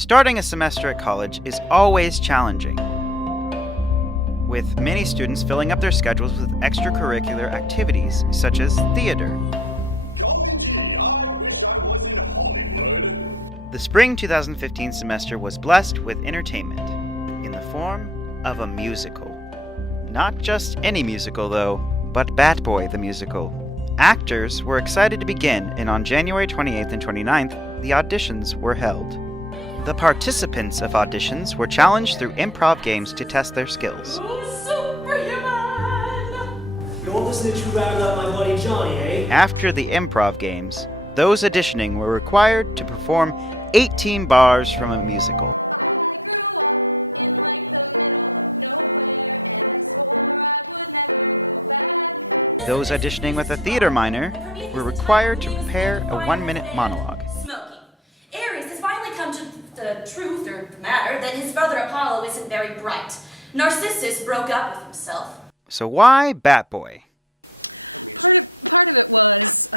Starting a semester at college is always challenging, with many students filling up their schedules with extracurricular activities such as theater. Golly gee, I wish I was in Hollywood. The spring 2015 semester was blessed with entertainment in the form of a musical. Not just any musical, though, but Batboy the Musical. Actors were excited to begin, and on January 28th and 29th, the auditions were held. The participants of auditions were challenged through improv games to test their skills. You won't listen to you rapping up my buddy Johnny, eh? After the improv games, those auditioning were required to perform 18 bars from a musical. I grew up in like the middle of nowhere, and I swore I would never go back. Those auditioning with a theater minor were required to prepare a 1-minute monologue. Smoking. Ares has finally come to the truth or the matter that his brother Apollo isn't very bright. Narcissus broke up with himself. So why Batboy? Part of it was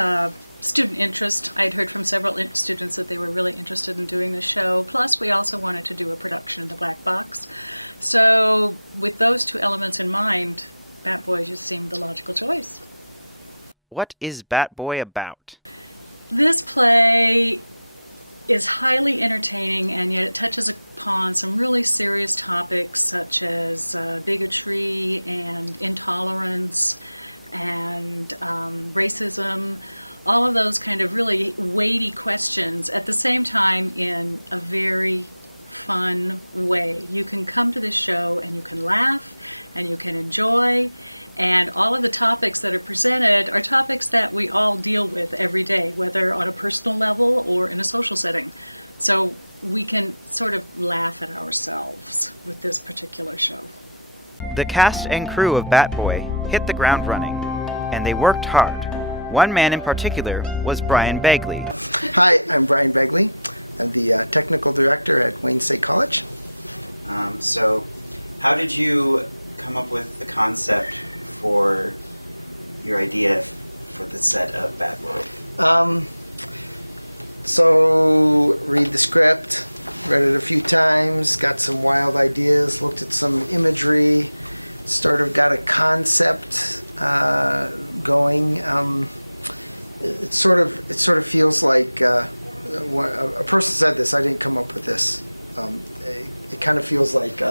student interest. I had heard from several students that they were really interested in doing the show. Plus, we also wanted to do a production in the black box. So, with those two elements in mind, Batboy just seemed the logical choice. What is Batboy about? This play is highly entertaining, and yet it touches upon some really serious topics such as bigotry and intolerance and racism, all of those kind of really weighty questions, at the same time in a very fun way. You can come to this show and you can laugh and you can enjoy, and all of the topics that are presented are topics that we all deal with every day, whether on a personal level or in a social setting. So we can sort of laugh at ourselves with this particular show. The cast and crew of Batboy hit the ground running, and they worked hard. One man in particular was Brian Begley. Hi, I'm Brian Begley. I'm the technical director at Wayne State College. So how did you come up with the concept for your idea for the set of Batboy? So read the script, read it a few times, got some wild ideas, looked at some imagery, sort of got a concept going. It sort of feels like a person said this. I didn't come up with this. It kind of feels like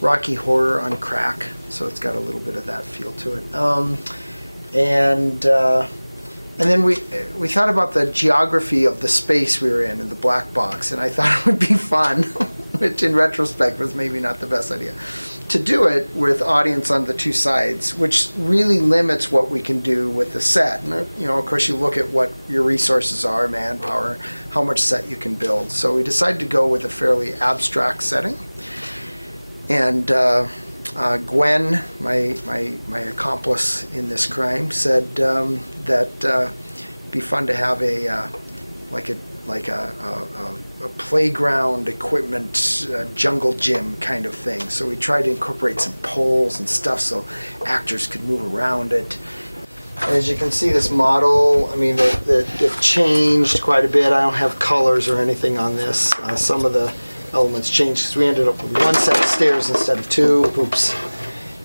Rocky Horror on crack, so it's got a little bit of that feel to it. And then we thought about the geography of the space we were in the black box, and I thought it would be fun, which in retrospect was maybe not the best idea, to do it with audience on the two sides, which really limits what we can do with the set. And, of course, you look at what your resources are, manpower, how much set you can build. So we decided to go with a fairly abstract setting. And Gwen, my accomplice in this crime, said that it'd be fun to have a playground equipment, jungle gym kind of thing. So we tried to incorporate some poles and stuff so actors could move around it. As you can see, this model, they've changed quite a bit. I don't have colors or anything on this. Some of the elements changed because we ended up with one set of stairs instead of two. Oops.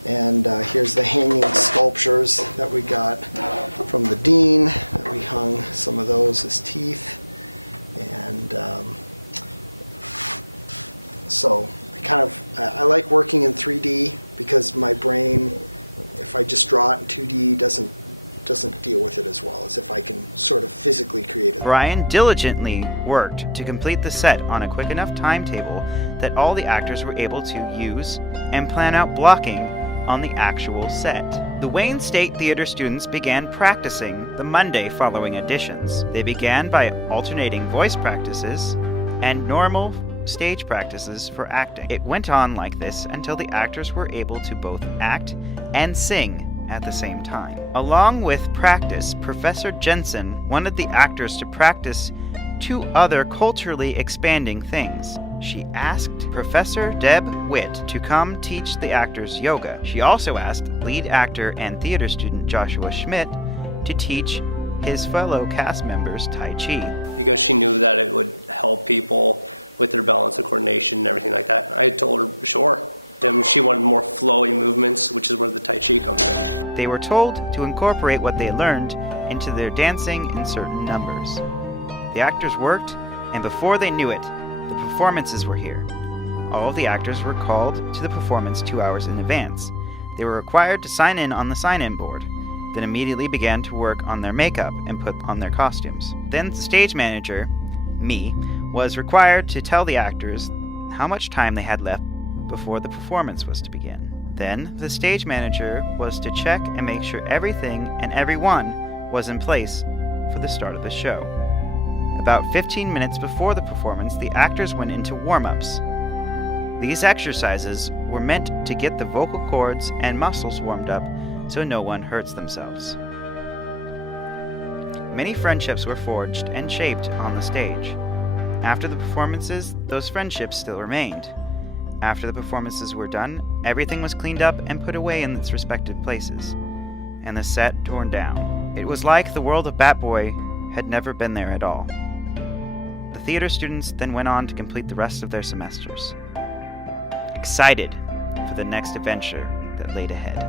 And here's the hanging sculptures that we got from the dean, that we hung some of those as teeth. And so I like working in 3D because my brain, if I just draw it in 2D, doesn't deal with it as well as if I can sort of physically create it. Brian diligently worked to complete the set on a quick enough timetable that all the actors were able to use and plan out blocking on the actual set. The Wayne State Theater students began practicing the Monday following auditions. They began by alternating voice practices and normal stage practices for acting. It went on like this until the actors were able to both act and sing at the same time. Along with practice, Professor Jensen wanted the actors to practice two other culturally expanding things. She asked Professor Deb Witt to come teach the actors yoga. She also asked lead actor and theater student Joshua Schmidt to teach his fellow cast members Tai Chi. Because she knew that it would help people with their balance and coordination and everything like that. I told her, sure. She wanted more flowy movements, which is where the Tai Chi comes in. They were told to incorporate what they learned into their dancing in certain numbers. The actors worked, and before they knew it, the performances were here. All of the actors were called to the performance 2 hours in advance. They were required to sign in on the sign-in board, then immediately began to work on their makeup and put on their costumes. Then the stage manager, me, was required to tell the actors how much time they had left before the performance was to begin. Then the stage manager was to check and make sure everything and everyone was in place for the start of the show. About 15 minutes before the performance, the actors went into warm-ups. These exercises were meant to get the vocal cords and muscles warmed up so no one hurts themselves. Many friendships were forged and shaped on the stage. After the performances, those friendships still remained. After the performances were done, everything was cleaned up and put away in its respective places, and the set torn down. It was like the world of Batboy had never been there at all. The theater students then went on to complete the rest of their semesters, excited for the next adventure that laid ahead.